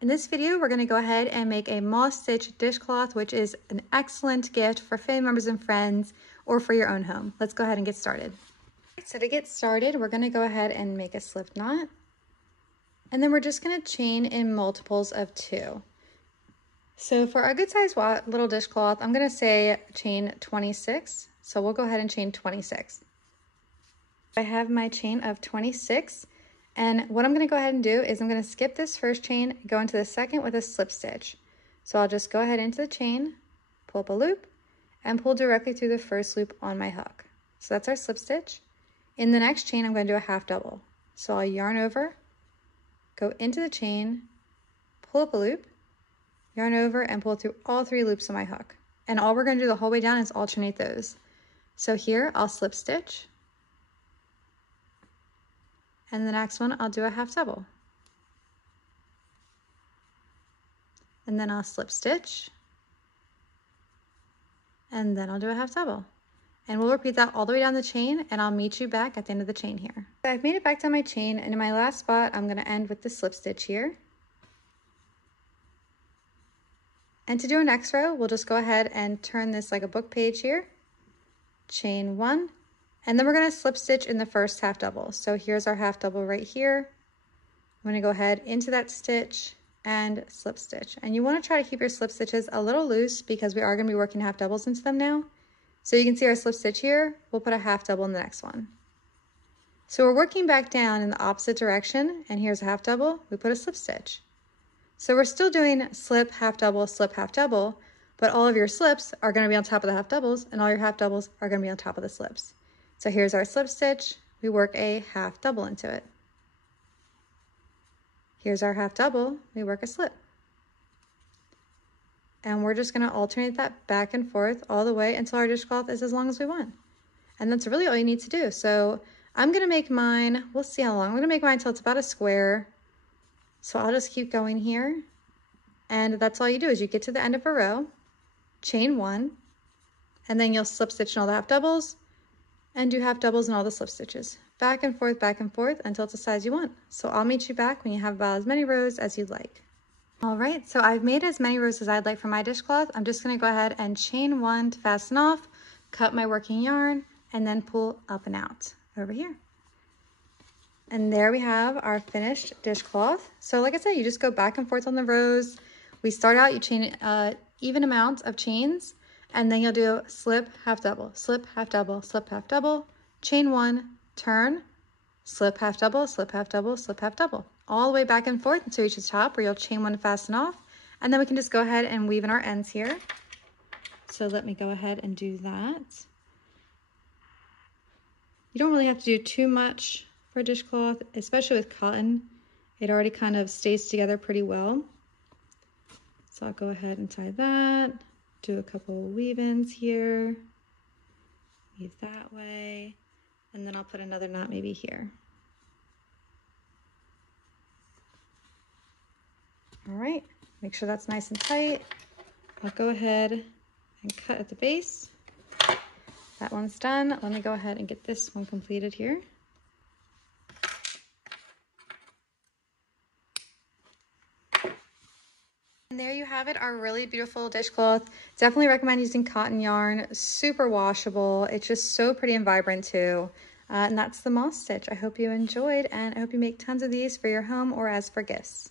In this video, we're going to go ahead and make a moss stitch dishcloth, which is an excellent gift for family members and friends or for your own home. Let's go ahead and get started. So to get started, we're going to go ahead and make a slip knot. And then we're just going to chain in multiples of 2. So for a good size little dishcloth, I'm going to say chain 26. So we'll go ahead and chain 26. I have my chain of 26. And what I'm going to go ahead and do is I'm going to skip this first chain, go into the second with a slip stitch. So I'll just go ahead into the chain, pull up a loop, and pull directly through the first loop on my hook. So that's our slip stitch. In the next chain, I'm going to do a half double. So I'll yarn over, go into the chain, pull up a loop, yarn over, and pull through all 3 loops on my hook. And all we're going to do the whole way down is alternate those. So here, I'll slip stitch. And the next one, I'll do a half double. And then I'll slip stitch. And then I'll do a half double. And we'll repeat that all the way down the chain, and I'll meet you back at the end of the chain here. So I've made it back down my chain, and in my last spot, I'm gonna end with the slip stitch here. And to do our next row, we'll just go ahead and turn this like a book page here. Chain 1. And then we're going to slip stitch in the first half double. So here's our half double right here. I'm going to go ahead into that stitch and slip stitch. And you want to try to keep your slip stitches a little loose because we are going to be working half doubles into them now. So you can see our slip stitch here. We'll put a half double in the next one. So we're working back down in the opposite direction, and here's a half double. We put a slip stitch. So we're still doing slip, half double, but all of your slips are going to be on top of the half doubles, and all your half doubles are going to be on top of the slips. So here's our slip stitch. We work a half double into it. Here's our half double. We work a slip. And we're just going to alternate that back and forth all the way until our dishcloth is as long as we want. And that's really all you need to do. So I'm going to make mine, we'll see how long. I'm going to make mine until it's about a square. So I'll just keep going here. And that's all you do is you get to the end of a row, chain 1, and then you'll slip stitch in all the half doubles, and do half doubles in all the slip stitches. Back and forth until it's the size you want. So I'll meet you back when you have about as many rows as you'd like. All right, so I've made as many rows as I'd like for my dishcloth. I'm just gonna go ahead and chain 1 to fasten off, cut my working yarn, and then pull up and out over here. And there we have our finished dishcloth. So like I said, you just go back and forth on the rows. We start out, you chain even amount of chains, and then you'll do slip, half double, slip, half double, slip, half double, chain 1, turn, slip, half double, slip, half double, slip, half double. All the way back and forth until you reach the top where you'll chain 1 to fasten off. And then we can just go ahead and weave in our ends here. So let me go ahead and do that. You don't really have to do too much for dishcloth, especially with cotton. It already kind of stays together pretty well. So I'll go ahead and tie that. Do a couple weave-ins here, weave that way, and then I'll put another knot maybe here. All right, make sure that's nice and tight. I'll go ahead and cut at the base. That one's done. Let me go ahead and get this one completed here. And there you have it, our really beautiful dishcloth. Definitely recommend using cotton yarn, super washable. It's just so pretty and vibrant too. And that's the moss stitch. I hope you enjoyed, and I hope you make tons of these for your home or as for gifts.